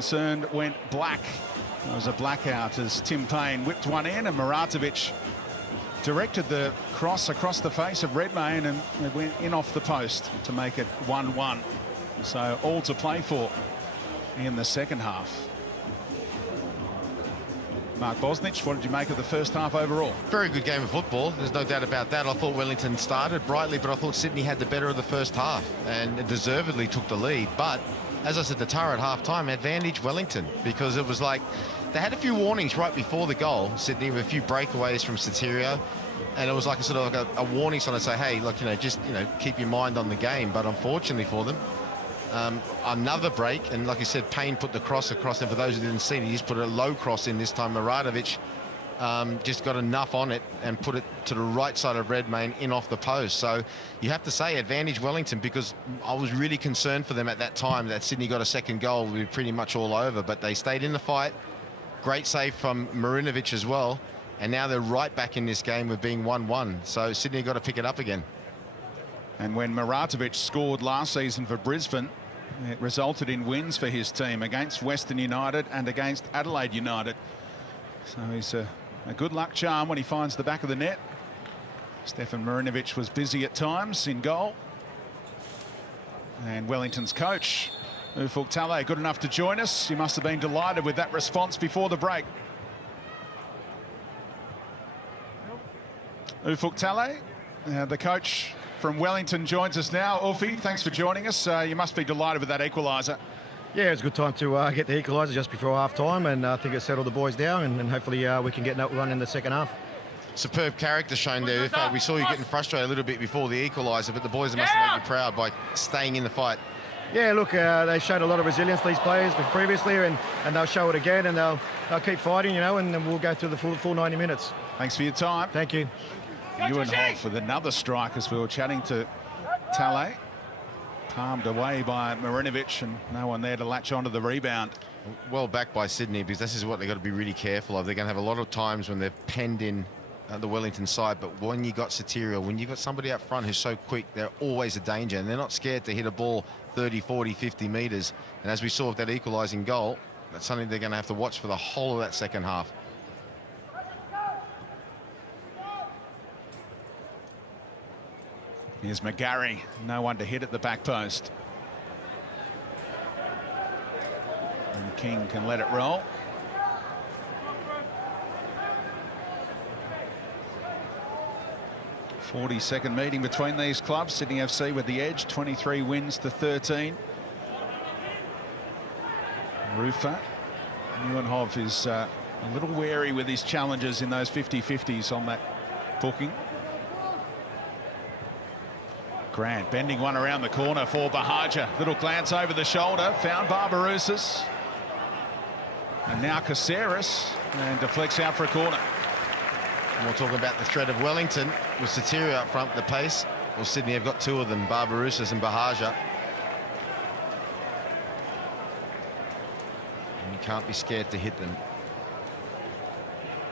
Concerned went black. There was a blackout as Tim Payne whipped one in, and Muratovic directed the cross across the face of Redmayne, and it went in off the post to make it 1-1. So all to play for in the second half. Mark Bosnich, what did you make of the first half overall? Very good game of football. There's no doubt about that. I thought Wellington started brightly, but I thought Sydney had the better of the first half and deservedly took the lead. But as I said to Tara at half-time, advantage Wellington, because it was like they had a few warnings right before the goal, Sydney, with a few breakaways from Soterio, and it was like a sort of like a warning sign to say, hey, look, just keep your mind on the game. But unfortunately for them, another break, and like you said, Payne put the cross across, and for those who didn't see it, he just put a low cross in this time. Muratovic just got enough on it and put it to the right side of Redmayne in off the post. So you have to say advantage Wellington, because I was really concerned for them at that time that Sydney got a second goal, we'd be pretty much all over, but they stayed in the fight. Great save from Marinovic as well, and now they're right back in this game with being 1-1. So Sydney got to pick it up again. And when Muratovic scored last season for Brisbane, it resulted in wins for his team against Western United and against Adelaide United. So he's a good luck charm when he finds the back of the net. Stefan Marinovic was busy at times in goal. And Wellington's coach, Ufuk Talay, good enough to join us. He must have been delighted with that response before the break. Ufuk Talay, the coach from Wellington, joins us now. Ufi, thanks for joining us. You must be delighted with that equaliser. Yeah, it was a good time to get the equaliser just before half-time, and I think it settled the boys down, and hopefully we can get that one in the second half. Superb character shown there. We saw you getting frustrated a little bit before the equaliser, but the boys must have made you proud by staying in the fight. Yeah, look, they showed a lot of resilience, these players, previously, and they'll show it again, and they'll keep fighting, and then we'll go through the full 90 minutes. Thanks for your time. Thank you. Ewan Hoff with another strike as we were chatting to Talay. Palmed away by Marinovic, and no one there to latch onto the rebound. Well backed by Sydney, because this is what they've got to be really careful of. They're going to have a lot of times when they've penned in the Wellington side, but when you got Soterio, when you've got somebody up front who's so quick, they're always a danger, and they're not scared to hit a ball 30, 40, 50 metres. And as we saw with that equalising goal, that's something they're going to have to watch for the whole of that second half. Here's McGarry, no one to hit at the back post. And King can let it roll. "40-second meeting between these clubs. Sydney FC with the edge, 23 wins to 13. Rufer. Nieuwenhof is a little wary with his challenges in those 50-50s on that booking. Grant bending one around the corner for Bahaja. Little glance over the shoulder, found Barbarouses. And now Caceres, and deflects out for a corner. And we'll talk about the threat of Wellington with Soterio up front, the pace. Well, Sydney have got two of them, Barbarouses and Bahaja. And you can't be scared to hit them.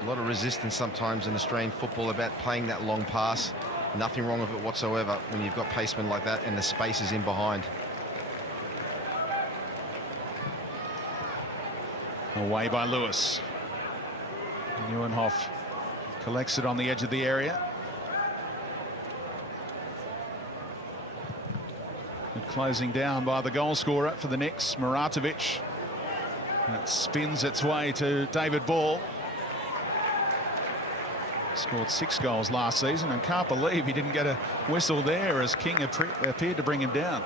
A lot of resistance sometimes in Australian football about playing that long pass. Nothing wrong with it whatsoever when you've got pacemen like that and the space is in behind. Away by Lewis. Nieuwenhof collects it on the edge of the area. Good closing down by the goal scorer for the Knicks, Muratovic. It spins its way to David Ball. Scored 6 goals last season, and can't believe he didn't get a whistle there as King appeared to bring him down.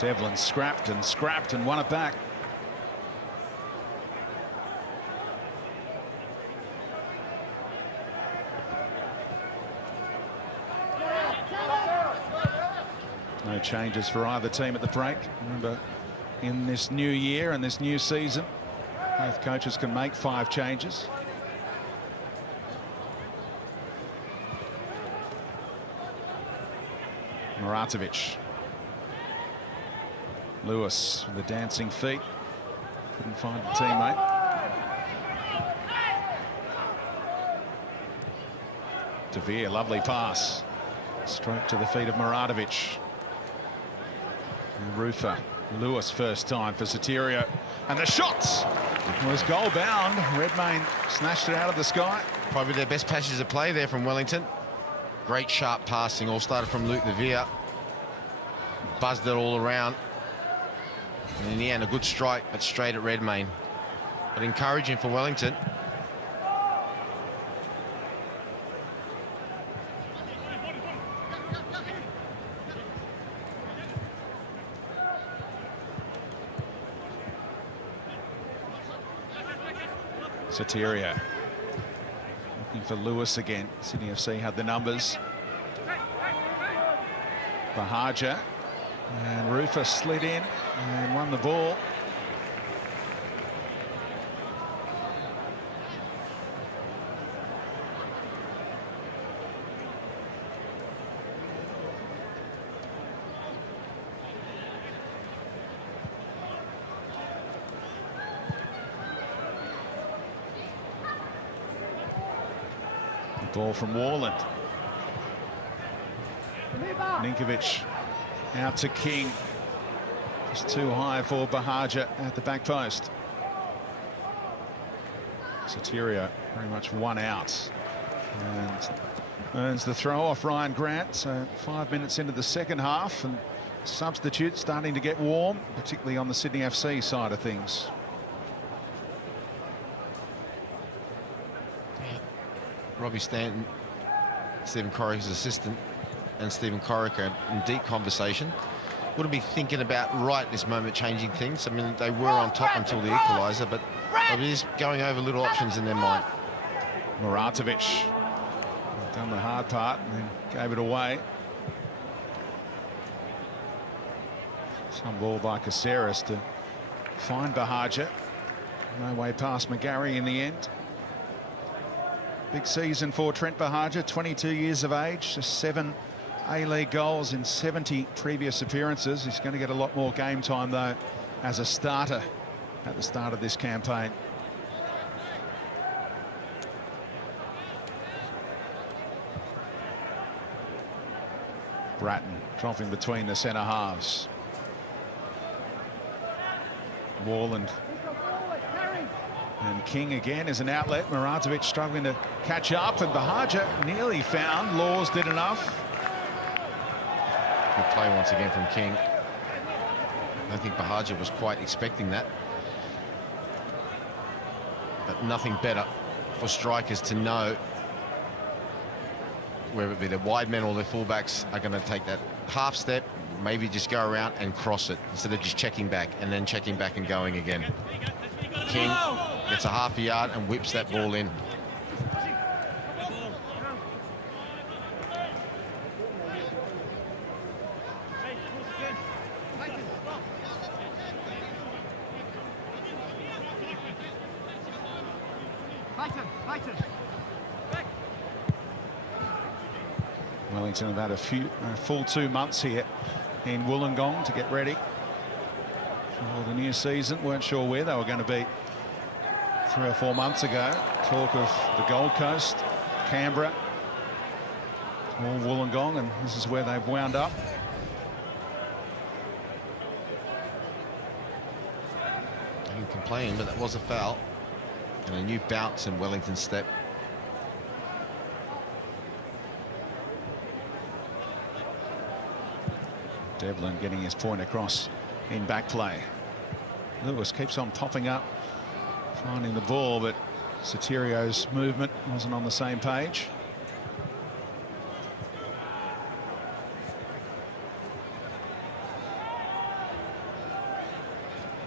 Devlin scrapped and won it back. No changes for either team at the break. Remember, in this new year and this new season, both coaches can make 5 changes. Muratovic. Lewis with the dancing feet. Couldn't find a teammate. De Vere, lovely pass. Stroke to the feet of Muratovic. Rufa. Lewis first time for Sotirio. And the shots was goal bound. Redmayne snatched it out of the sky. Probably their best passage of play there from Wellington. Great sharp passing, all started from Luke Navia. Buzzed it all around. And in the end, a good strike, but straight at Redmayne. But encouraging for Wellington. Sotirio looking for Lewis again. Sydney FC had the numbers. Bahaja and Rufus slid in and won the ball. Ball from Warland. Ninkovic out to King. Just too high for Bahaja at the back post. Sotirio very much one out. And earns the throw off Ryan Grant. So 5 minutes into the second half, and substitutes starting to get warm, particularly on the Sydney FC side of things. Robbie Stanton, Stephen Corrick's assistant, and Stephen Corrick are in deep conversation. Wouldn't be thinking about right at this moment changing things. I mean, they were on top until the equaliser, but it is going over little options in their mind. Muratovic done the hard part and then gave it away. Some ball by Caceres to find Bahaja. No way past McGarry in the end. Big season for Trent Bahaja, 22 years of age, just 7 A-League goals in 70 previous appearances. He's going to get a lot more game time, though, as a starter at the start of this campaign. Bratton dropping between the centre halves. Warland. And King again is an outlet. Muratovic struggling to catch up, and Bahaja nearly found. Laws did enough. Good play once again from King. I think Bahaja was quite expecting that. But nothing better for strikers to know, whether it be their wide men or their fullbacks, are going to take that half step, maybe just go around and cross it, instead of just checking back and then checking back and going again. King gets a half a yard and whips that ball in. Wellington have had a full 2 months here in Wollongong to get ready for the new season. Weren't sure where they were going to be 3 or 4 months ago. Talk of the Gold Coast, Canberra, all Wollongong, and this is where they've wound up. You can complain, but that was a foul. And a new bounce in Wellington's step. Devlin getting his point across in back play. Lewis keeps on popping up, finding the ball, but Sotirio's movement wasn't on the same page.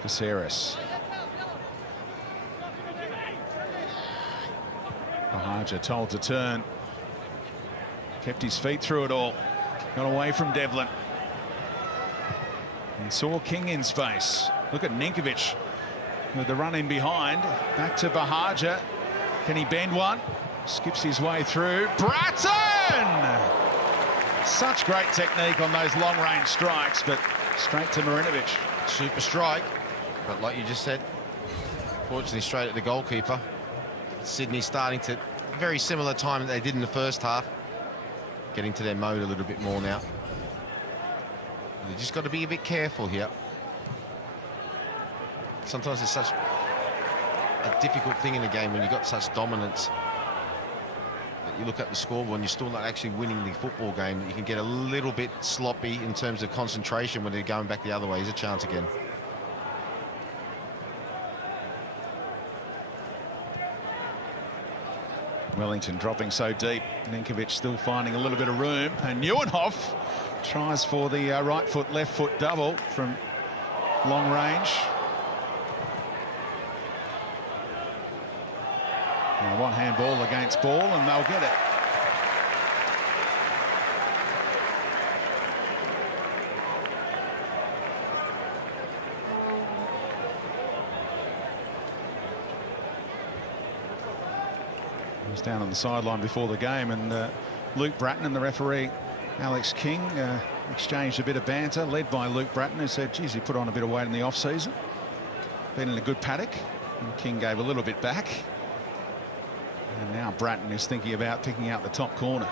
Caceres. Bahaja told to turn. Kept his feet through it all. Got away from Devlin. And saw King in space. Look at Ninkovic with the run in behind. Back to Bahaja. Can he bend one? Skips his way through. Bratton! Such great technique on those long-range strikes, but straight to Marinovic. Super strike, but like you just said, fortunately straight at the goalkeeper. Sydney starting to very similar time that they did in the first half, getting to their mode a little bit more now. You just got to be a bit careful here. Sometimes it's such a difficult thing in a game when you've got such dominance that you look at the scoreboard and you're still not actually winning the football game. You can get a little bit sloppy in terms of concentration when they're going back the other way. Here's a chance again. Wellington dropping so deep. Ninkovic still finding a little bit of room. And Neuenhoff tries for the right foot, left foot double from long range. And one handball against ball, and they'll get it. He was down on the sideline before the game, and Luke Bratton and the referee Alex King exchanged a bit of banter, led by Luke Bratton, who said, geez, he put on a bit of weight in the off-season. Been in a good paddock, and King gave a little bit back. And now Bratton is thinking about picking out the top corner.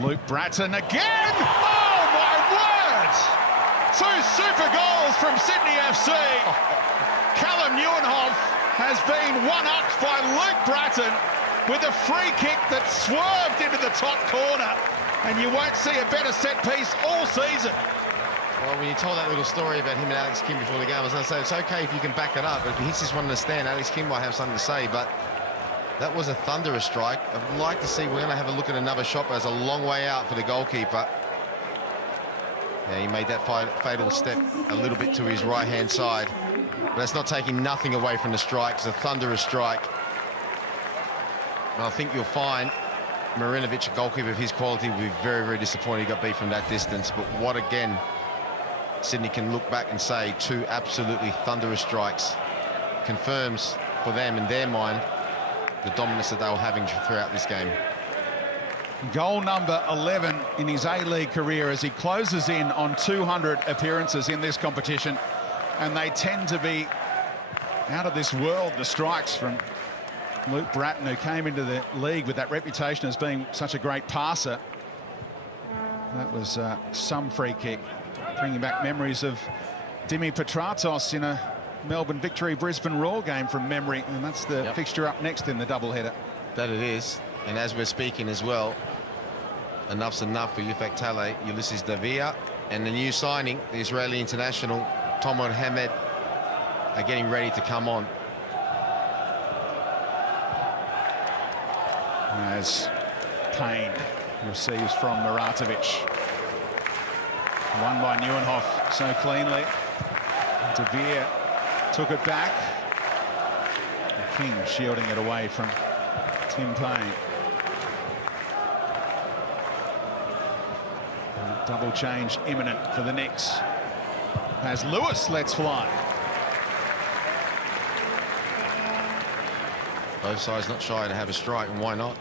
Luke Bratton again! Oh, my word! 2 super goals from Sydney FC. Callum Neuenhoff has been one-upped by Luke Bratton with a free kick that swerved into the top corner. And you won't see a better set piece all season. Well, when you told that little story about him and Alex King before the game, I was going to say, it's okay if you can back it up. But if he hits this one in the stand, Alex King might have something to say. But that was a thunderous strike. I'd like to see, we're going to have a look at another shot, but it's a long way out for the goalkeeper. Yeah, he made that fatal step a little bit to his right-hand side. But that's not taking nothing away from the strike. It's a thunderous strike. And I think you'll find Marinovic, a goalkeeper of his quality, will be very, very disappointed he got beat from that distance. But what, again, Sydney can look back and say 2 absolutely thunderous strikes. Confirms for them, in their mind, the dominance that they were having throughout this game. Goal number 11 in his A-League career as he closes in on 200 appearances in this competition. And they tend to be out of this world, the strikes from Luke Bratton, who came into the league with that reputation as being such a great passer. That was some free kick, bringing back memories of Dimi Petratos in a Melbourne Victory Brisbane Roar game from memory, and that's the fixture up next in the doubleheader. That it is, and as we're speaking as well, enough's enough for Yufek Talay, Ulysses Davia, and the new signing, the Israeli international, Tomer Hamed, are getting ready to come on. As Payne receives from Muratovic. Won by Neuenhoff so cleanly. De Beer took it back. And King shielding it away from Tim Payne. And double change imminent for the Knicks. As Lewis lets fly. Both sides not shy to have a strike, and why not?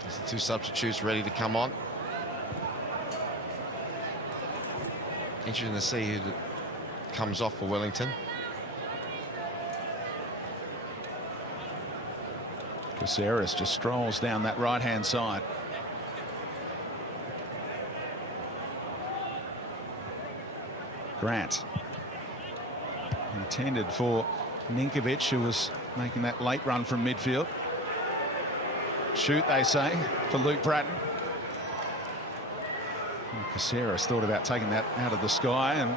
There's the 2 substitutes ready to come on. Interesting to see who comes off for Wellington. Caceres just strolls down that right-hand side. Grant. Intended for Ninkovic, who was making that late run from midfield. Shoot, they say, for Luke Bratton. Caceres thought about taking that out of the sky and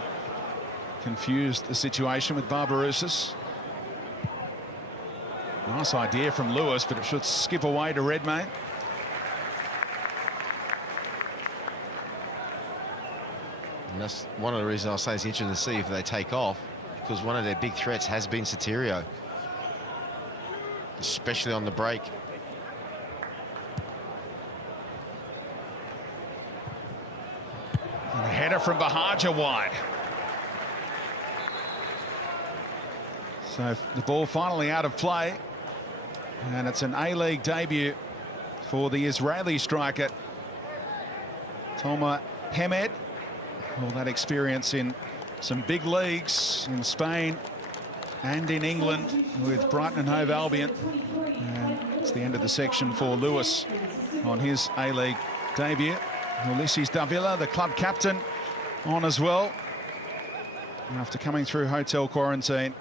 confused the situation with Barbarouses. Nice idea from Lewis, but it should skip away to Redmayne. And that's one of the reasons I say it's interesting to see if they take off, because one of their big threats has been Sotirio, especially on the break. And a header from Bahaja wide. So the ball finally out of play, and it's an A-League debut for the Israeli striker Tomer Hamed. All that experience in some big leagues in Spain, and in England with Brighton and Hove Albion. And it's the end of the section for Lewis on his A-League debut. Ulysses Davila, the club captain, on as well after coming through hotel quarantine.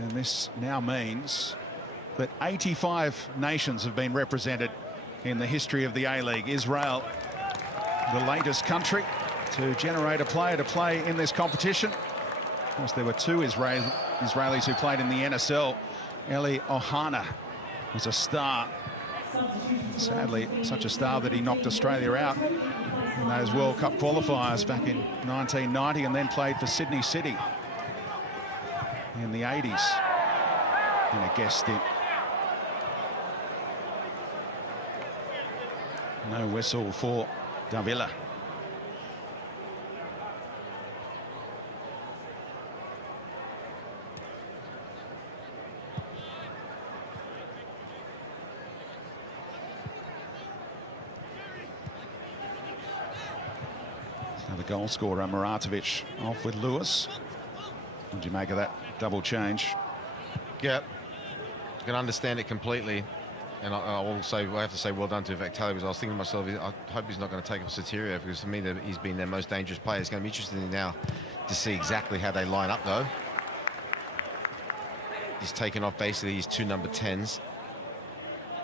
And this now means that 85 nations have been represented in the history of the A-League. Israel, the latest country to generate a player to play in this competition. Of course, there were two Israelis who played in the NSL. Eli Ohana was a star. Sadly, such a star that he knocked Australia out in those World Cup qualifiers back in 1990, and then played for Sydney City in the 80s in a guest stint. No whistle for Davila. The goal scorer, Muratovic, off with Lewis. What do you make of that double change? Yeah, I can understand it completely. And I have to say well done to Vectali, because I was thinking to myself, I hope he's not going to take off Sotirio, because for me, he's been their most dangerous player. It's going to be interesting now to see exactly how they line up, though. He's taken off basically his two number 10s.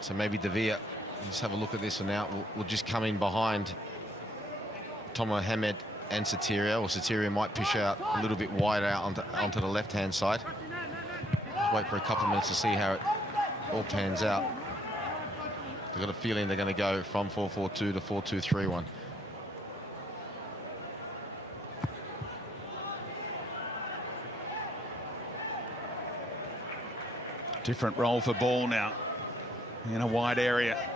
So maybe Davia, let's have a look at this one now, will just come in behind Tomo Hamed and Sotirio, or Sotirio might push out a little bit wider out onto the left-hand side. Just wait for a couple of minutes to see how it all pans out. I've got a feeling they're going to go from 4-4-2 to 4-2-3-1. Different role for ball now in a wide area.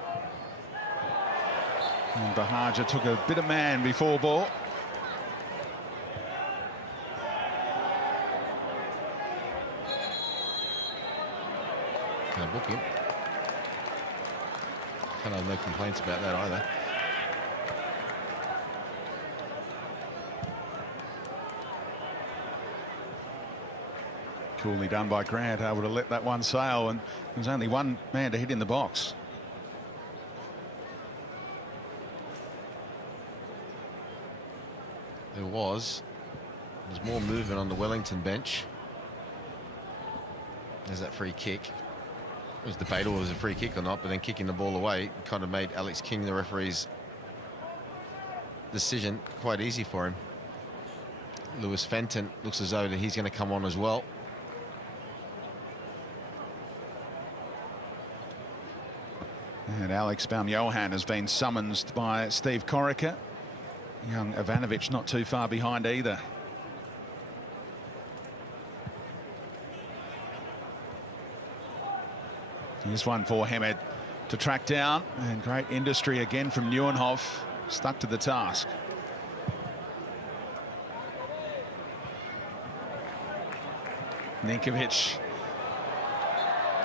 And Bahaja took a bit of man before ball. Can I book him? Kind of no complaints about that either. Coolly done by Grant, able to let that one sail, and there's only one man to hit in the box. There's more movement on the Wellington bench. There's that free kick. It was debatable if it was a free kick or not, but then kicking the ball away kind of made Alex King, the referee's decision, quite easy for him. Lewis Fenton looks as though that he's going to come on as well. And Alex Baumjohann has been summoned by Steve Corica. Young Ivanovic not too far behind either. Here's one for Hamed to track down, and great industry again from Neuenhoff, stuck to the task. Ninkovic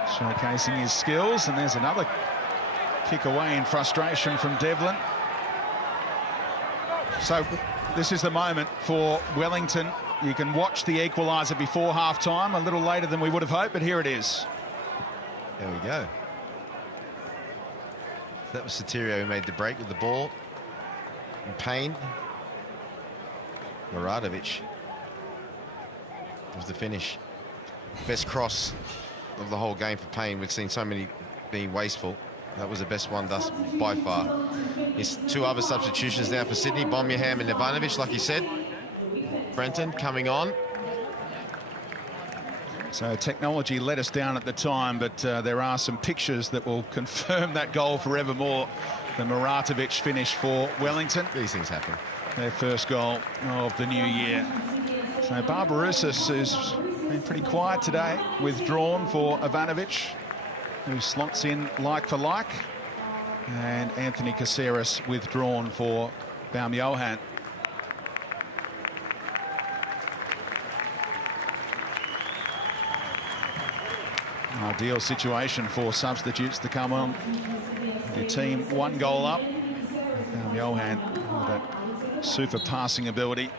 showcasing his skills, and there's another kick away in frustration from Devlin. So this is the moment for Wellington. You can watch the equaliser before half-time, a little later than we would have hoped, but here it is. There we go. That was Sotirio who made the break with the ball. And Payne. Muratovic was the finish. Best cross of the whole game for Payne. We've seen so many being wasteful. That was the best one thus by far. His two other substitutions now for Sydney, Baumjohann and Ivanovic, like you said. Brenton coming on. So technology let us down at the time, but there are some pictures that will confirm that goal forevermore. The Muratovic finish for Wellington. These things happen. Their first goal of the new year. So Barbarouses has been pretty quiet today, withdrawn for Ivanovic, who slots in like for like, and Anthony Caceres withdrawn for Baumjohann. Ideal situation for substitutes to come on. Your team one goal up. Baumjohann with that super passing ability.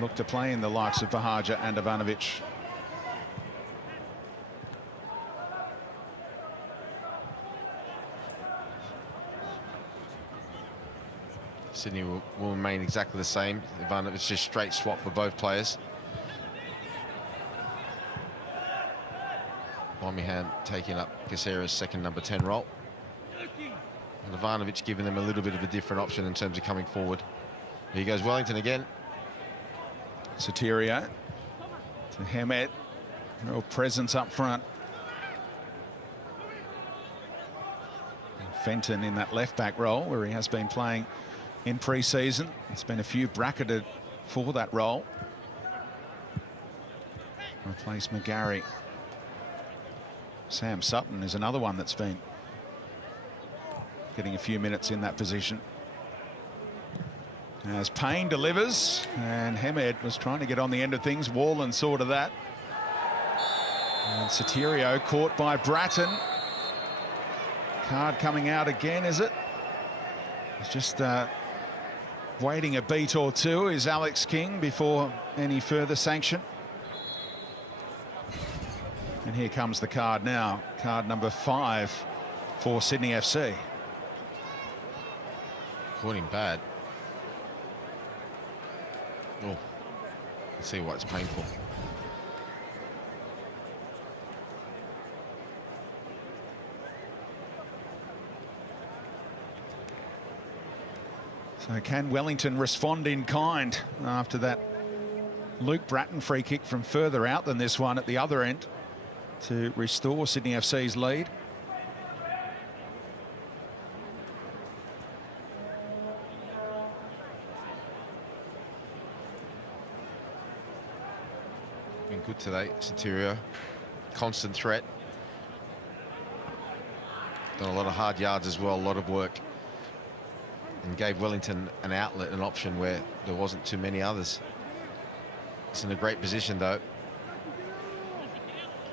Look to play in the likes of Bahaja and Ivanovic. Sydney will remain exactly the same. Ivanovic just straight swap for both players. Birmingham taking up Caceres' second number 10 role. And Ivanovic giving them a little bit of a different option in terms of coming forward. Here goes Wellington again. Sotirio to Hamed. Real presence up front. And Fenton in that left-back role where he has been playing in pre-season. There's been a few bracketed for that role. Replace McGarry. Sam Sutton is another one that's been getting a few minutes in that position. As Payne delivers, and Hamed was trying to get on the end of things. Wallen saw to that. And Sotirio caught by Bratton. Card coming out again, is it? It's just waiting a beat or two is Alex King before any further sanction. And here comes the card now. Card number 5 for Sydney FC. Caught him bad. Oh, let's see why it's painful. So can Wellington respond in kind after that Luke Bratton free kick from further out than this one at the other end to restore Sydney FC's lead? Been good today, Sotirio. Constant threat. Done a lot of hard yards as well, a lot of work. And gave Wellington an outlet, an option where there wasn't too many others. It's in a great position though.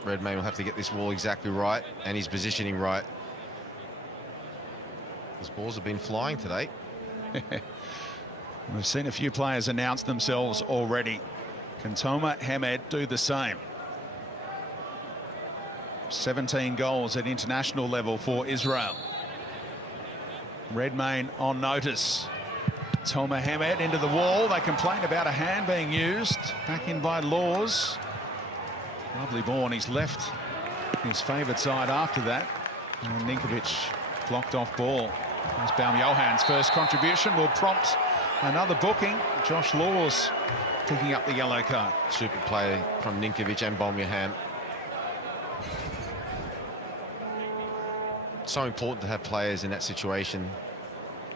Redmayne will have to get this wall exactly right and his positioning right. Those balls have been flying today. We've seen a few players announce themselves already. Can Toma Hamed do the same? 17 goals at international level for Israel. Redmayne on notice. Toma Hamed into the wall. They complain about a hand being used. Back in by Laws. Lovely ball on his left. His favoured side after that. And Ninkovic blocked off ball. As Baum-Johan's first contribution will prompt another booking. Josh Laws picking up the yellow card. Super play from Ninkovic and Baum-Johan. So important to have players in that situation.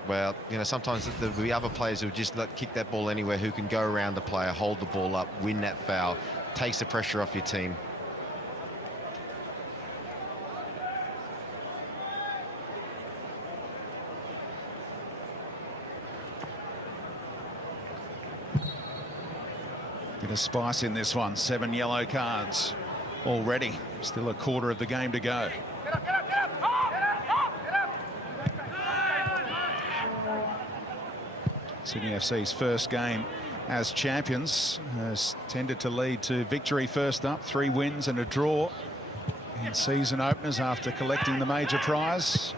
Well, you know, sometimes there'll be other players who just kick that ball anywhere, who can go around the player, hold the ball up, win that foul, takes the pressure off your team. Bit of spice in this one. 7 yellow cards already. Still a quarter of the game to go. Sydney FC's first game as champions has tended to lead to victory first up. 3 wins and a draw in season openers after collecting the major prize.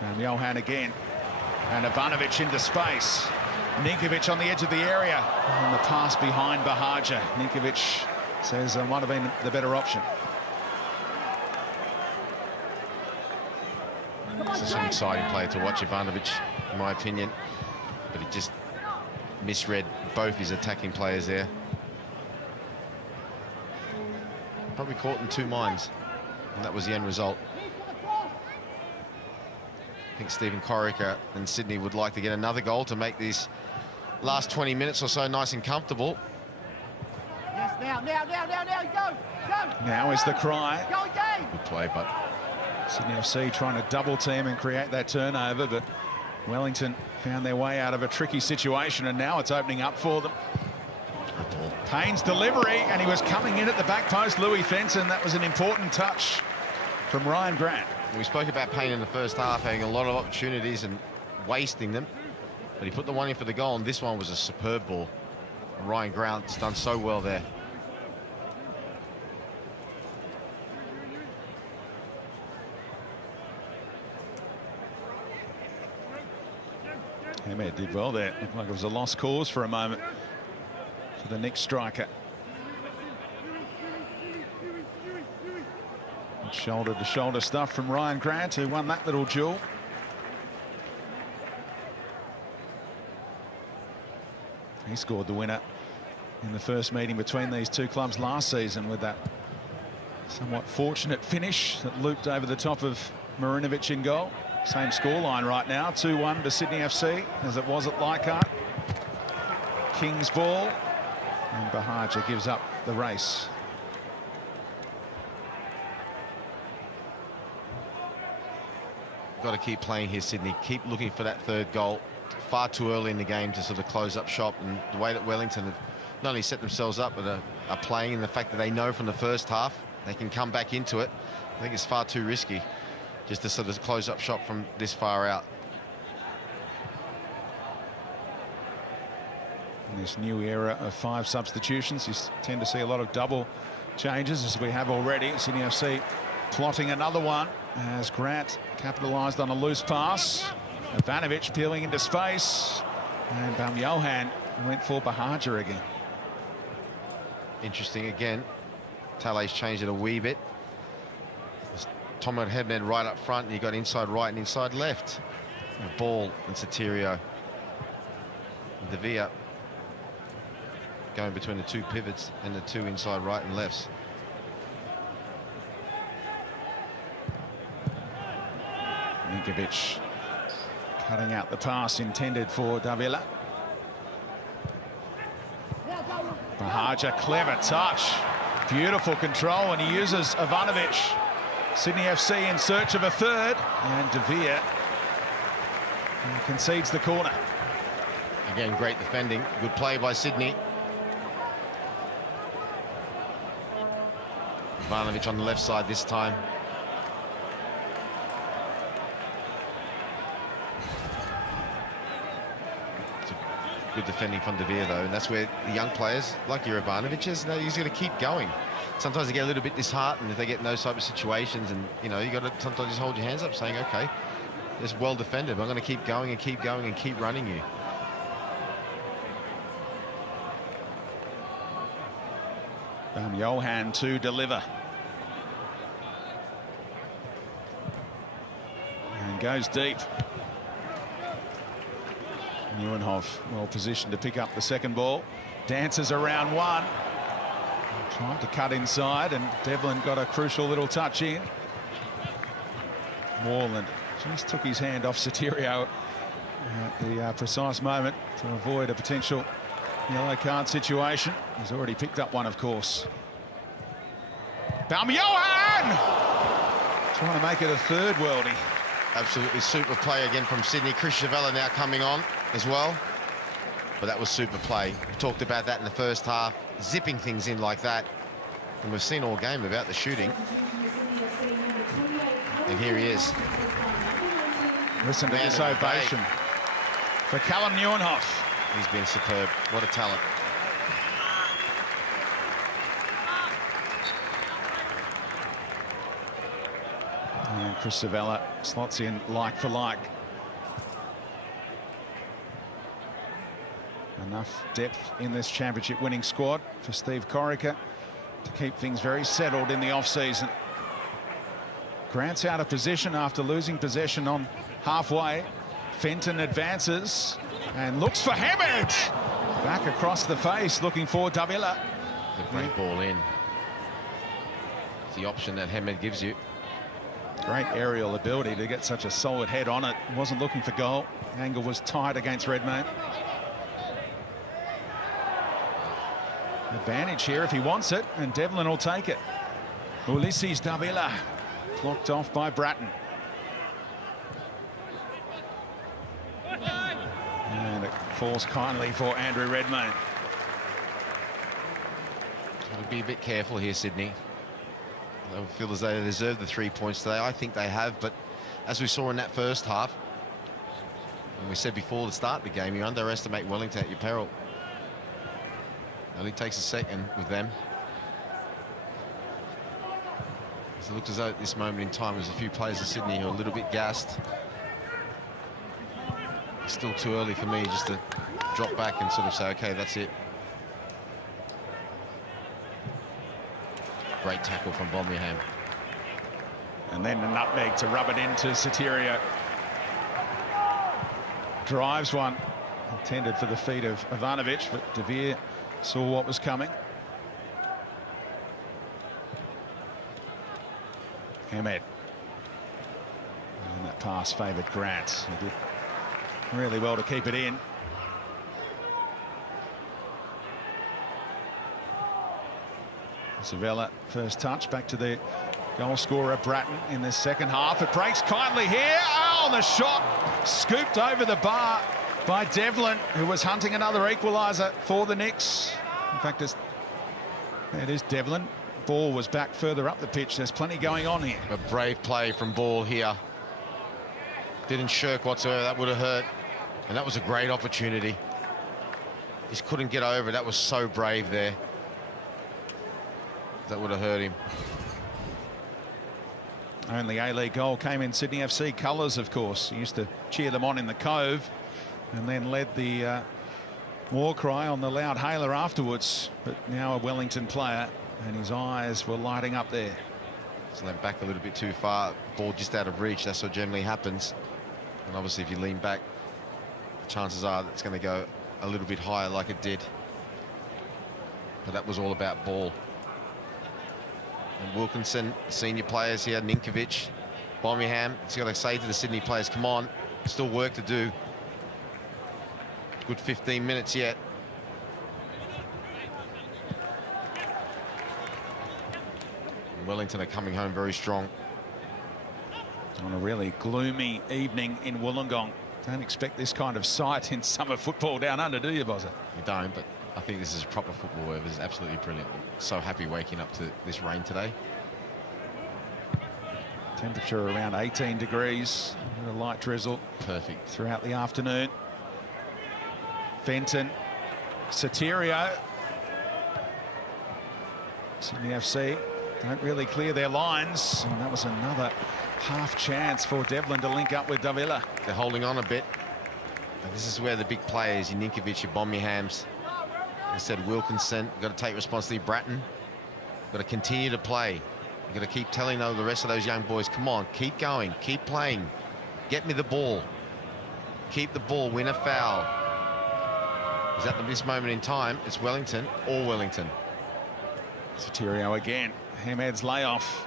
And Johan again. And Ivanovic into space. Ninkovic on the edge of the area. And the pass behind Bahaja. Ninkovic says might have been the better option. This is an exciting player to watch, Ivanovic, in my opinion. But he just misread both his attacking players there. Probably caught in 2 minds. And that was the end result. I think Stephen Corica and Sydney would like to get another goal to make these last 20 minutes or so nice and comfortable. Yes, now, go! Now is the cry. Go again! Good play, but Sydney FC trying to double team and create that turnover, but Wellington found their way out of a tricky situation, and now it's opening up for them. Payne's delivery, and he was coming in at the back post, Louis Fenton. That was an important touch from Ryan Grant. we spoke about Payne in the first half, having a lot of opportunities and wasting them. But he put the one in for the goal, and this one was a superb ball. And Ryan Grant's done so well there. Hamed did well there. Looked like it was a lost cause for a moment for the next striker. Shoulder-to-shoulder stuff from Ryan Grant, who won that little duel. He scored the winner in the first meeting between these two clubs last season with that somewhat fortunate finish that looped over the top of Marinovic in goal. Same scoreline right now, 2-1 to Sydney FC, as it was at Leichhardt. King's ball, and Bahaja gives up the race. Got to keep playing here, Sydney. Keep looking for that third goal. Far too early in the game to sort of close up shop, and the way that Wellington have not only set themselves up, but are playing, and the fact that they know from the first half they can come back into it, I think it's far too risky just to sort of close up shop from this far out. In this new era of 5 substitutions, you tend to see a lot of double changes, as we have already. Sydney FC plotting another one as Grant capitalised on a loose pass. Ivanovic peeling into space, and Johan went for Bahaja again. Interesting again. Tale's changed it a wee bit. Tomer Hamed right up front, and you got inside right and inside left. And Ball and Sotirio. De Villa going between the 2 pivots and the 2 inside right and lefts. Ninkovic cutting out the pass intended for Davila. Bahaja, clever touch. Beautiful control, and he uses Ivanovic. Sydney FC in search of a third, and De Villa concedes the corner. Again, great defending. Good play by Sydney. Ivanovic on the left side this time. Good defending from De Villa, though, and that's where the young players, like your Ivanovic, he's going to keep going. Sometimes they get a little bit disheartened if they get in those type of situations, and, you know, you got to sometimes just hold your hands up saying, OK, it's well defended, but I'm going to keep going and keep going and keep running you. Johan to deliver. And goes deep. Nieuwenhof well positioned to pick up the second ball. Dances around one. Tried to cut inside, and Devlin got a crucial little touch in. Moreland just took his hand off Sotirio at the precise moment to avoid a potential yellow card situation. He's already picked up one, of course. Johan! Trying to make it a third worldie. Absolutely super play again from Sydney. Chris Chavella now coming on as well. But that was super play. We talked about that in the first half, zipping things in like that. And we've seen all game about the shooting. And here he is. Listen to this ovation for Callum Nieuwenhof. He's been superb. What a talent. And Chris Chavella slots in like for like. Enough depth in this championship winning squad for Steve Corica to keep things very settled in the off-season. Grant's out of position after losing possession on halfway. Fenton advances and looks for Hamed. Back across the face, looking for Davila. The break ball in. It's the option that Hamed gives you. Great aerial ability to get such a solid head on it. Wasn't looking for goal. Angle was tight against Redmayne. Advantage here if he wants it, and Devlin will take it. Ulysses Davila blocked off by Bratton. And it falls kindly for Andrew Redmayne. Got to be a bit careful here, Sydney. They feel as though they deserve the 3 points today. I think they have, but as we saw in that first half, and we said before the start of the game, you underestimate Wellington at your peril. It only takes a second with them. So it looks as though at this moment in time there's a few players of Sydney who are a little bit gassed. Still too early for me just to drop back and sort of say, okay, that's it. Great tackle from Birmingham. And then the nutmeg to rub it into Sotirio. Drives one. Intended for the feet of Ivanovic, but De Vere saw what was coming. Hamed. And that pass favoured Grant. He did really well to keep it in. Zavella, first touch, back to the goal scorer Bratton in the second half. It breaks kindly here. Oh, the shot scooped over the bar by Devlin, who was hunting another equaliser for the Knicks. In fact, it is Devlin. Ball was back further up the pitch. There's plenty going on here. A brave play from Ball here. Didn't shirk whatsoever. That would have hurt. And that was a great opportunity. Just couldn't get over. That was so brave there. That would have hurt him. Only A-League goal came in Sydney FC colours, of course. He used to cheer them on in the Cove and then led the war cry on the loud hailer afterwards. But now a Wellington player, and his eyes were lighting up there. Just leant back a little bit too far. Ball just out of reach. That's what generally happens. And obviously, if you lean back, the chances are that it's going to go a little bit higher like it did. But that was all about Ball. And Wilkinson, senior players here, Ninkovic, Birmingham. He's got to say to the Sydney players, come on, still work to do. Good 15 minutes yet. And Wellington are coming home very strong. On a really gloomy evening in Wollongong. Don't expect this kind of sight in summer football down under, do you, Bozza? You don't, but I think this is proper football weather. This is absolutely brilliant. So happy waking up to this rain today. Temperature around 18 degrees. A light drizzle. Perfect. Throughout the afternoon. Fenton. Sotirio. Sydney FC don't really clear their lines. And that was another half chance for Devlin to link up with Davila. They're holding on a bit. And this is where the big players, your Ninkovic, your Birminghams, I said Wilkinson, got to take responsibility. Bratton, got to continue to play. You've got to keep telling the rest of those young boys, come on, keep going, keep playing. Get me the ball. Keep the ball, win a foul. Because at this moment in time, it's Wellington or Wellington. Sotirio again. Hamed's layoff.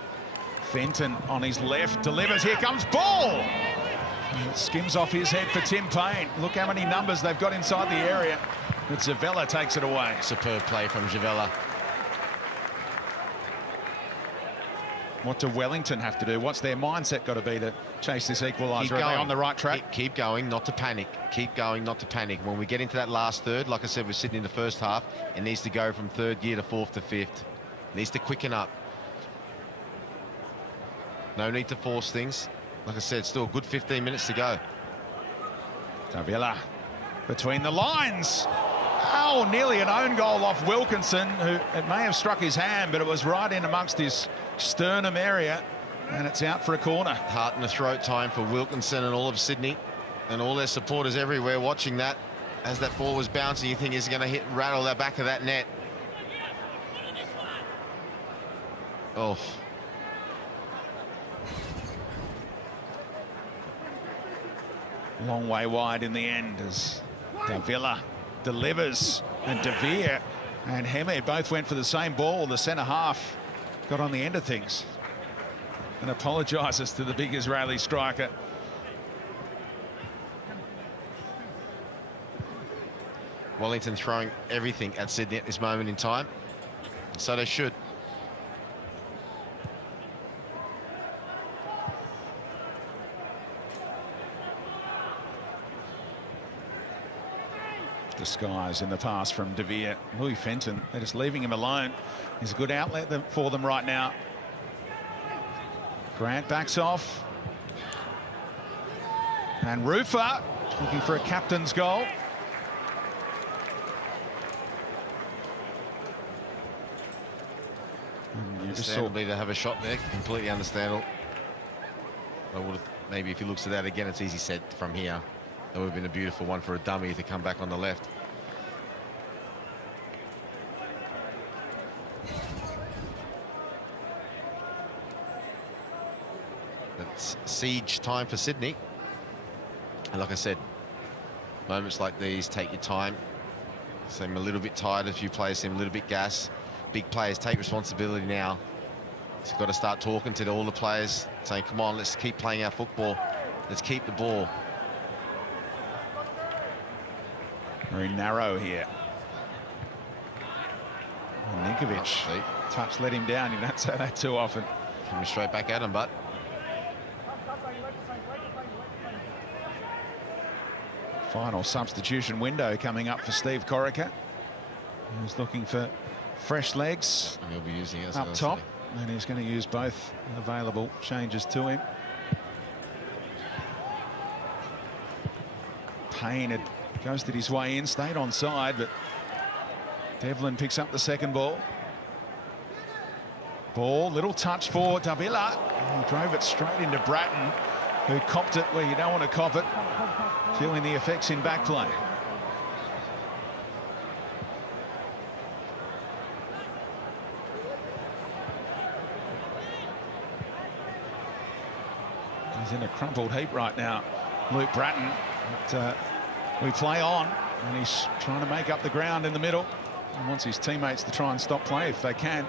Fenton on his left, delivers. Here comes Ball. And it skims off his head for Tim Payne. Look how many numbers they've got inside the area. But Zavella takes it away. Superb play from Zavella. What do Wellington have to do? What's their mindset got to be to chase this equaliser? Are they on the right track? Keep going, not to panic. Keep going, not to panic. When we get into that last third, like I said, we're sitting in the first half. It needs to go from third gear to fourth to fifth. It needs to quicken up. No need to force things. Like I said, still a good 15 minutes to go. Davila between the lines. Oh, nearly an own goal off Wilkinson, who it may have struck his hand, but it was right in amongst his sternum area, and it's out for a corner. Heart in the throat time for Wilkinson and all of Sydney and all their supporters everywhere watching that. As that ball was bouncing, you think he's going to rattle the back of that net. Oh. Long way wide in the end as Davila delivers, and De Vere and Hamed both went for the same ball. The centre half got on the end of things and apologises to the big Israeli striker. Wellington throwing everything at Sydney at this moment in time, so they should. Disguise in the pass from De Vere. Louis Fenton, they're just leaving him alone. He's a good outlet for them right now. Grant backs off. And Rufer looking for a captain's goal. Understandably to have a shot there, completely understandable. I would have, maybe if he looks at that again, it's easy said from here. That would have been a beautiful one for a dummy to come back on the left. It's siege time for Sydney. And like I said, moments like these, take your time. Seem a little bit tired. A few players seem a little bit gassed. Big players take responsibility now. So you've got to start talking to all the players, saying, come on, let's keep playing our football. Let's keep the ball. Very narrow here. And Ninkovic, touch let him down. You don't say that too often. Coming straight back at him, but final substitution window coming up for Steve Corica, who's looking for fresh legs. and he'll be using it up top, and he's going to use both available changes to him. Payne had ghosted his way in, stayed onside, but Devlin picks up the second ball. Little touch for Davila. He drove it straight into Bratton, who copped it where you don't want to cop it, feeling the effects in back play. He's in a crumpled heap right now, Luke Bratton. But, we play on, and he's trying to make up the ground in the middle. He wants his teammates to try and stop play if they can.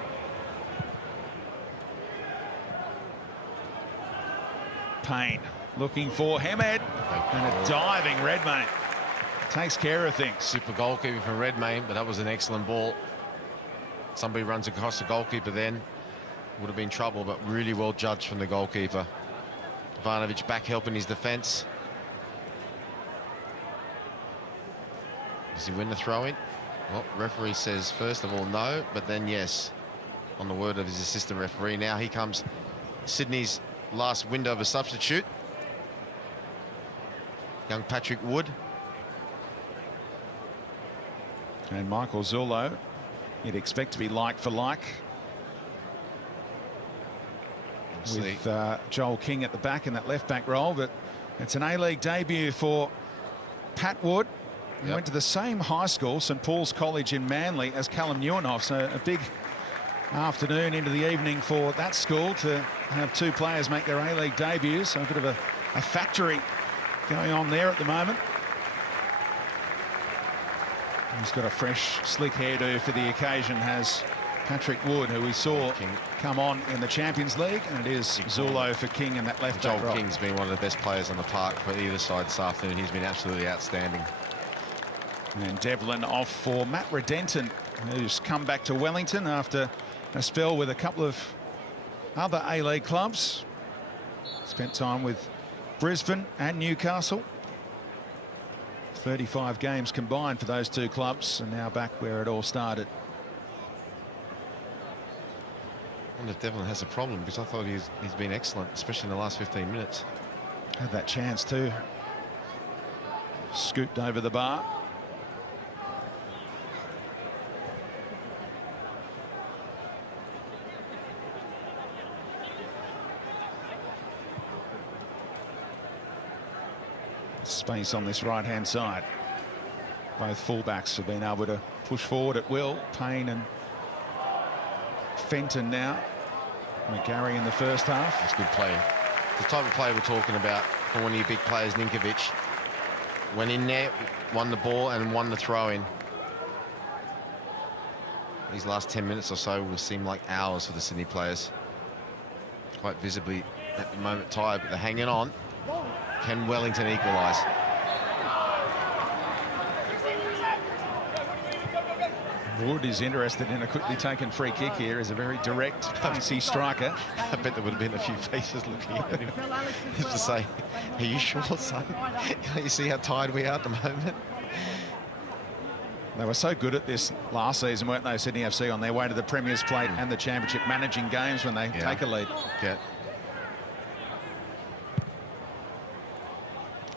Payne looking for Hamed, and a diving Redmayne takes care of things. Super goalkeeper from Redmayne, but that was an excellent ball. Somebody runs across the goalkeeper then, would have been trouble, but really well judged from the goalkeeper. Ivanovic back helping his defence. Does he win the throw-in? Well, referee says first of all no, but then yes, on the word of his assistant referee. Now he comes Sydney's last window of a substitute. Young Patrick Wood. And Michael Zullo, you'd expect to be like for like, with Joel King at the back in that left back role, but it's an A-League debut for Pat Wood. He went to the same high school, St Paul's College in Manly, as Callum Neuenhoff, so a big afternoon into the evening for that school to have two players make their A-League debuts. So a bit of a factory going on there at the moment. He's got a fresh, slick hairdo for the occasion, has Patrick Wood, who we saw come on in the Champions League, and it is Zullo for King in that left back role. Joel King's been one of the best players on the park for either side this afternoon. He's been absolutely outstanding. And Devlin off for Matt Redenton, who's come back to Wellington after a spell with a couple of other A-League clubs. Spent time with Brisbane and Newcastle. 35 games combined for those two clubs, and now back where it all started. I wonder if Devlin has a problem, because I thought he's been excellent, especially in the last 15 minutes. Had that chance too. Scooped over the bar. Space on this right-hand side. Both fullbacks have been able to push forward at will. Payne and Fenton now. McGarry in the first half. That's good play. The type of play we're talking about for one of your big players, Ninkovic. Went in there, won the ball and won the throw-in. These last 10 minutes or so will seem like hours for the Sydney players. Quite visibly at the moment tired, but they're hanging on. Can Wellington equalise? Wood is interested in a quickly taken free kick here. Is a very direct, pacey striker. I bet there would have been a few faces looking at him. Just to say, are you sure, son? Can't you see how tired we are at the moment? They were so good at this last season, weren't they, Sydney FC, on their way to the Premier's Plate and the Championship, managing games when they take a lead. Yeah.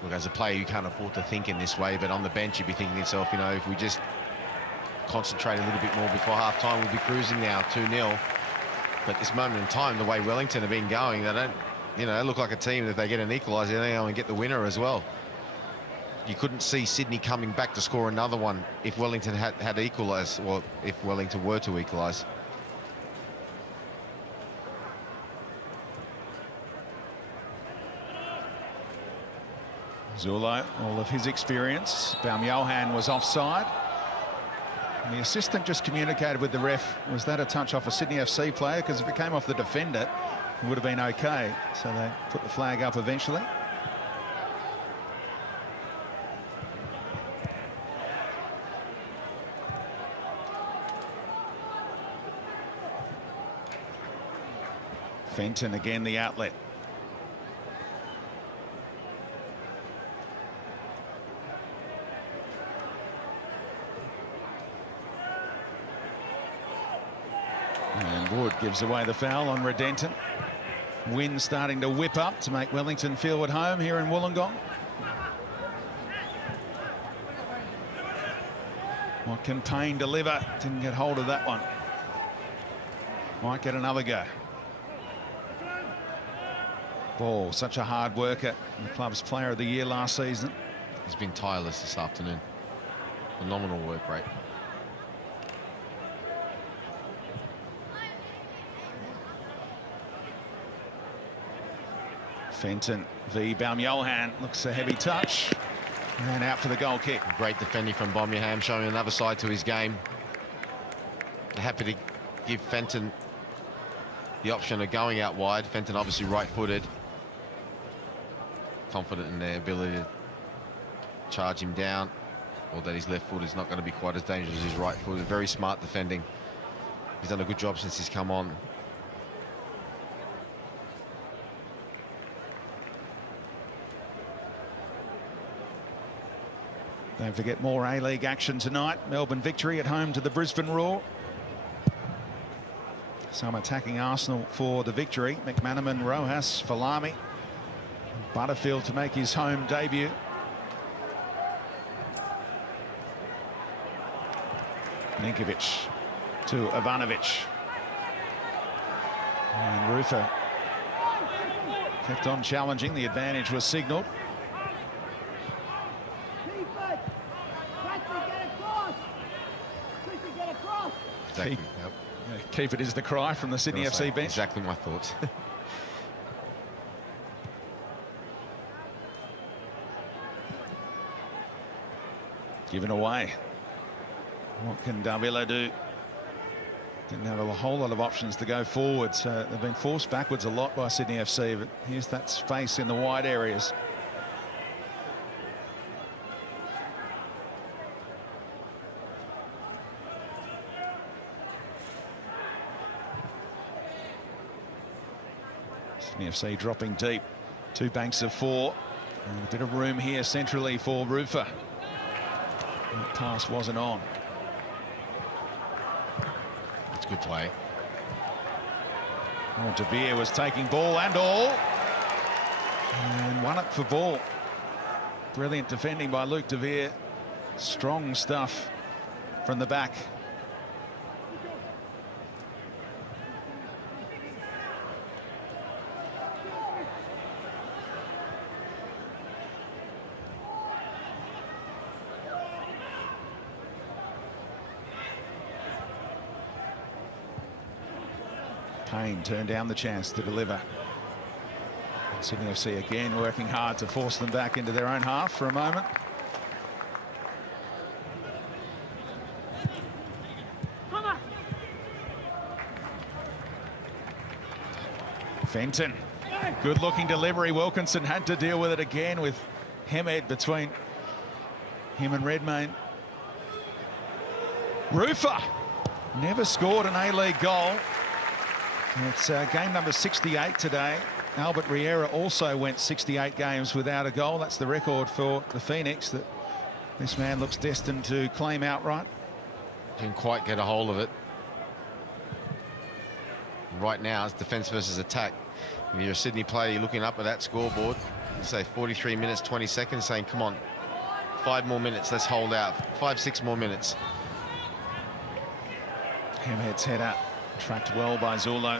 Look, as a player, you can't afford to think in this way, but on the bench, you'd be thinking to yourself, you know, if we just concentrate a little bit more before half-time, we'll be cruising now, 2-0. But at this moment in time, the way Wellington have been going, they don't, you know, they look like a team that if they get an equaliser, they go and get the winner as well. you couldn't see Sydney coming back to score another one if Wellington had equalised, or if Wellington were to equalise. Zulo, all of his experience. Baumjohann was offside. And the assistant just communicated with the ref, was that a touch off a Sydney FC player? Because if it came off the defender, it would have been okay. So they put the flag up eventually. Fenton again, the outlet. And Wood gives away the foul on Redenton. Wind starting to whip up to make Wellington feel at home here in Wollongong. What can Payne deliver? Didn't get hold of that one. Might get another go. Ball, such a hard worker. The club's player of the year last season. He's been tireless this afternoon. Phenomenal work rate. Fenton v Baumjohann, looks a heavy touch, and out for the goal kick. Great defending from Baumjohann, showing another side to his game. Happy to give Fenton the option of going out wide. Fenton obviously right-footed. Confident in their ability to charge him down, or that his left foot is not going to be quite as dangerous as his right foot. Very smart defending. He's done a good job since he's come on. Don't forget more A-League action tonight. Melbourne victory at home to the Brisbane Roar. Some attacking Arsenal for the victory. McManaman, Rojas, Falami. Butterfield to make his home debut. Ninkovic to Ivanovic. And Rufer kept on challenging. The advantage was signalled. Exactly. Keep it is the cry from the Sydney FC bench. Exactly my thoughts. Given away. What can Davila do? Didn't have a whole lot of options to go forward, so they've been forced backwards a lot by Sydney FC, but here's that space in the wide areas. Sydney FC dropping deep. 2 banks of 4. And a bit of room here centrally for Rufer. That pass wasn't on. It's good play. Oh, De Vere was taking ball and all. And won it for ball. Brilliant defending by Luke De Vere. Strong stuff from the back. Payne turned down the chance to deliver. Sydney FC again working hard to force them back into their own half for a moment. Fenton, good looking delivery. Wilkinson had to deal with it again with Hemed between him and Redmayne. Rufer never scored an A-League goal. It's game number 68 today. Albert Riera also went 68 games without a goal. That's the record for the Phoenix that this man looks destined to claim outright. Didn't quite get a hold of it. Right now, it's defence versus attack. If you're a Sydney player, you're looking up at that scoreboard, you say 43 minutes, 20 seconds, saying, come on, 5 more minutes, let's hold out. 5-6 more minutes. Hemhead's header tracked well by Zulo.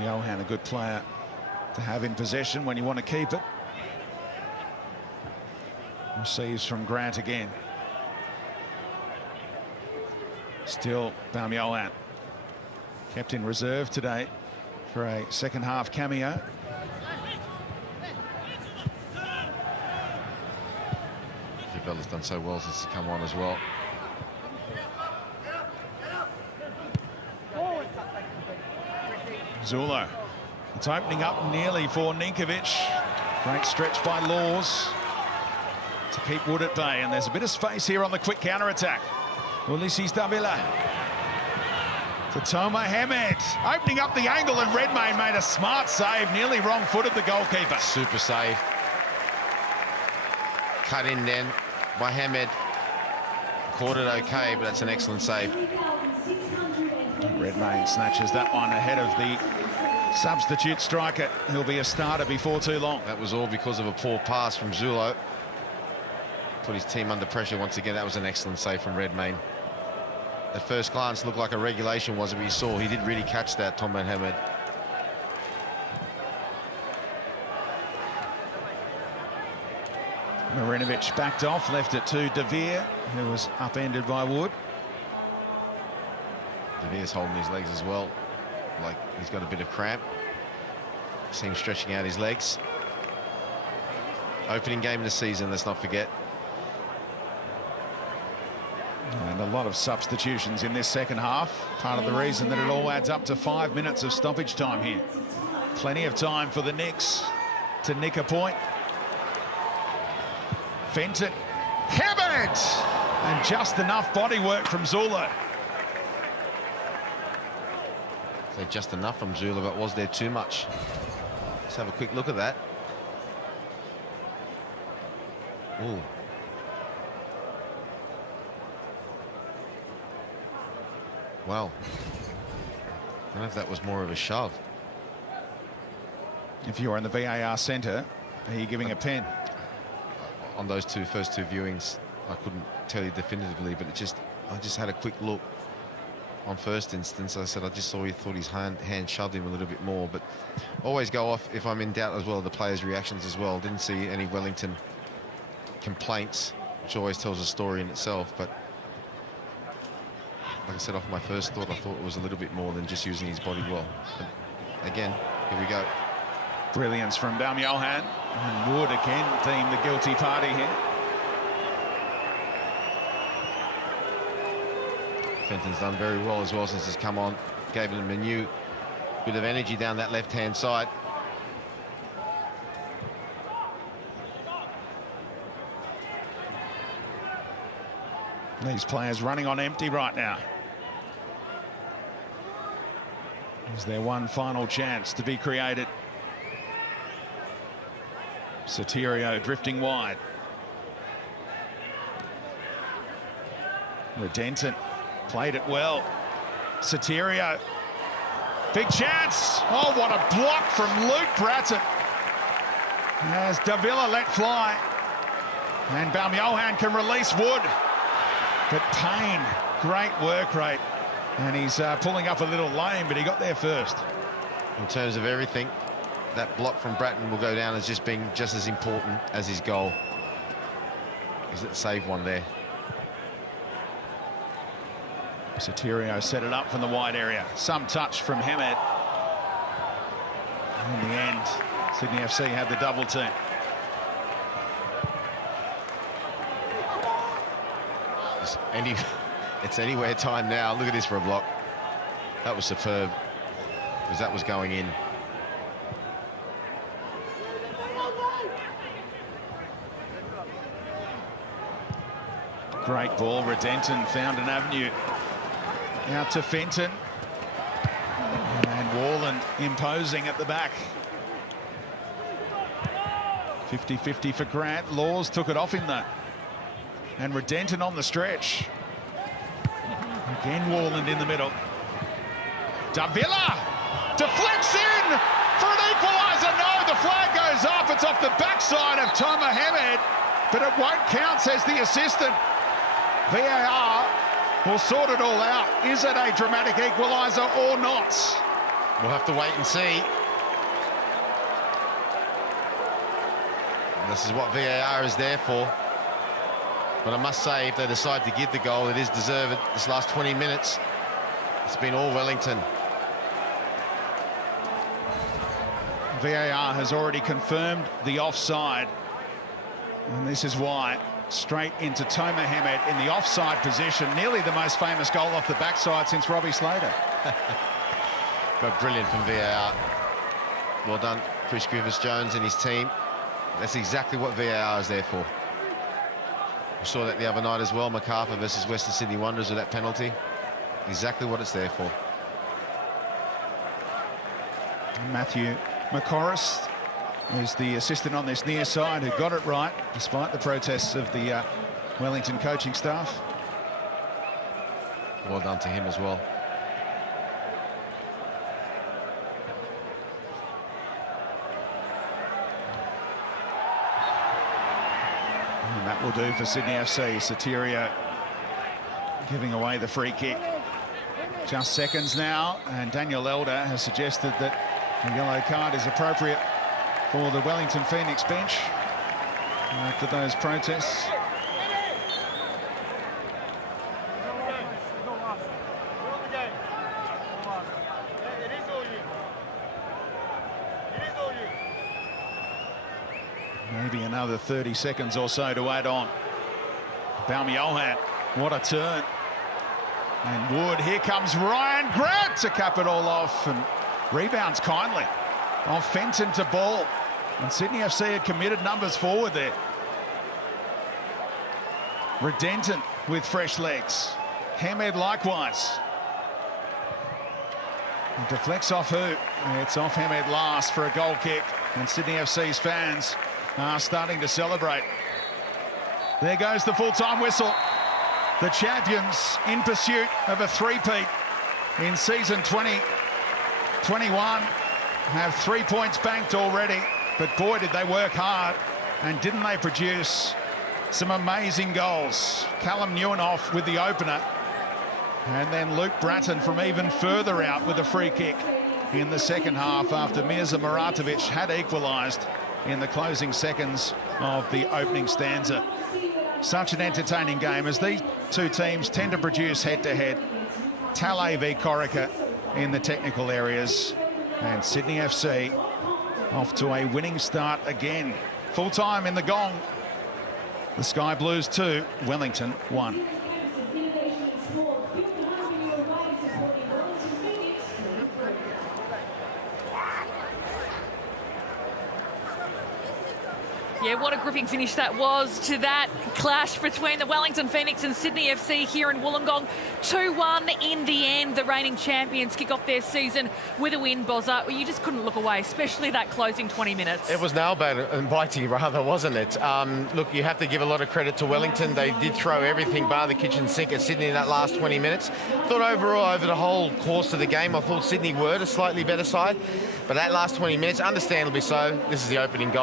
Johan, a good player to have in possession when you want to keep it. Receives from Grant again. Still Baumjohann. Kept in reserve today for a second half cameo. Javella's done so well since he's come on as well. Zulo. It's opening up nearly for Ninkovic. Great stretch by Laws to keep Wood at bay, and there's a bit of space here on the quick counter-attack. Ulysses Davila to Toma Hamed, opening up the angle, and Redmayne made a smart save, nearly wrong-footed the goalkeeper. Super save. Cut in then by Hamed. Caught it okay, but that's an excellent save. Redmayne snatches that one ahead of the substitute striker. He'll be a starter before too long. That was all because of a poor pass from Zulo. Put his team under pressure once again. That was an excellent save from Redmayne. At first glance, looked like a regulation was, but you saw he did really catch that, Toma Hamed. Marinovic backed off, left it to De Veer, who was upended by Wood. De Veer's holding his legs as well, like he's got a bit of cramp. See him stretching out his legs. Opening game of the season, let's not forget. And a lot of substitutions in this second half. Part of the reason that it all adds up to 5 minutes of stoppage time here. Plenty of time for the Knicks to nick a point. Fenton, Hammett! And just enough body work from Zulo. So just enough from Zula, but was there too much? Let's have a quick look at that. Ooh. Well, I don't know if that was more of a shove. If you're in the VAR centre, are you giving a pen? On those first two viewings, I couldn't tell you definitively, but I just had a quick look. On first instance, I said I just thought his hand shoved him a little bit more, but always go off if I'm in doubt as well, the players' reactions as well. Didn't see any Wellington complaints, which always tells a story in itself, but like I said, off my first thought, I thought it was a little bit more than just using his body well. But again, here we go. Brilliance from Baumjohann, and Wood again deemed the guilty party here. Fenton's done very well as well since he's come on. Gave him a new bit of energy down that left-hand side. These players running on empty right now. Is there one final chance to be created? Sotirio drifting wide. Redenton played it well. Sotirio, big chance. Oh, what a block from Luke Bratton. As Davila let fly. And Baumjohann can release Wood. But Payne, great work rate. And he's pulling up a little lame, but he got there first. In terms of everything, that block from Bratton will go down as just being just as important as his goal. He's at save one there. Sotirio set it up from the wide area. Some touch from Hamed. In the end, Sydney FC had the double team. It's anywhere time now. Look at this for a block. That was superb, because that was going in. Great ball. Redenton found an avenue out to Fenton. And Warland imposing at the back. 50-50 for Grant. Laws took it off him though. And Redenton on the stretch. Again, Warland in the middle. Davila deflects in for an equaliser. No, the flag goes up. It's off the backside of Toma Hamed, but it won't count, says the assistant. VAR will sort it all out. Is it a dramatic equaliser or not? We'll have to wait and see. This is what VAR is there for. But I must say, if they decide to give the goal, it is deserved. This last 20 minutes, it's been all Wellington. VAR has already confirmed the offside. And this is why. Straight into Tomer Hamed in the offside position. Nearly the most famous goal off the backside since Robbie Slater. But brilliant from VAR. Well done, Chris Griffiths-Jones and his team. That's exactly what VAR is there for. We saw that the other night as well, MacArthur versus Western Sydney Wanderers with that penalty. Exactly what it's there for. Matthew McCorris is the assistant on this near side who got it right, despite the protests of the Wellington coaching staff. Well done to him as well. And that will do for Sydney FC. Soteria giving away the free kick. Just seconds now, and Daniel Elder has suggested that a yellow card is appropriate for the Wellington Phoenix bench after those protests. Maybe another 30 seconds or so to add on. Baumjohann, what a turn. And Wood, here comes Ryan Grant to cap it all off, and rebounds kindly off Fenton to ball. And Sydney FC had committed numbers forward there. Redenton with fresh legs. Hamed likewise. And deflects off who? It's off Hamed last for a goal kick. And Sydney FC's fans are starting to celebrate. There goes the full-time whistle. The champions in pursuit of a three-peat in season 2021 have 3 points banked already. But boy, did they work hard, and didn't they produce some amazing goals. Callum Neuenhoff with the opener, and then Luke Bratton from even further out with a free kick in the second half after Mirza Muratovic had equalised in the closing seconds of the opening stanza. Such an entertaining game, as these two teams tend to produce head-to-head. Talay v Corica in the technical areas, and Sydney FC off to a winning start again. Full time in the gong. The Sky Blues 2, Wellington 1. Yeah, what a gripping finish that was to that clash between the Wellington Phoenix and Sydney FC here in Wollongong. 2-1 in the end. The reigning champions kick off their season with a win, Bozza. You just couldn't look away, especially that closing 20 minutes. It was nail-biting rather, wasn't it? Look, you have to give a lot of credit to Wellington. They did throw everything bar the kitchen sink at Sydney in that last 20 minutes. Thought overall, over the whole course of the game, I thought Sydney were the slightly better side. But that last 20 minutes, understandably so, this is the opening goal.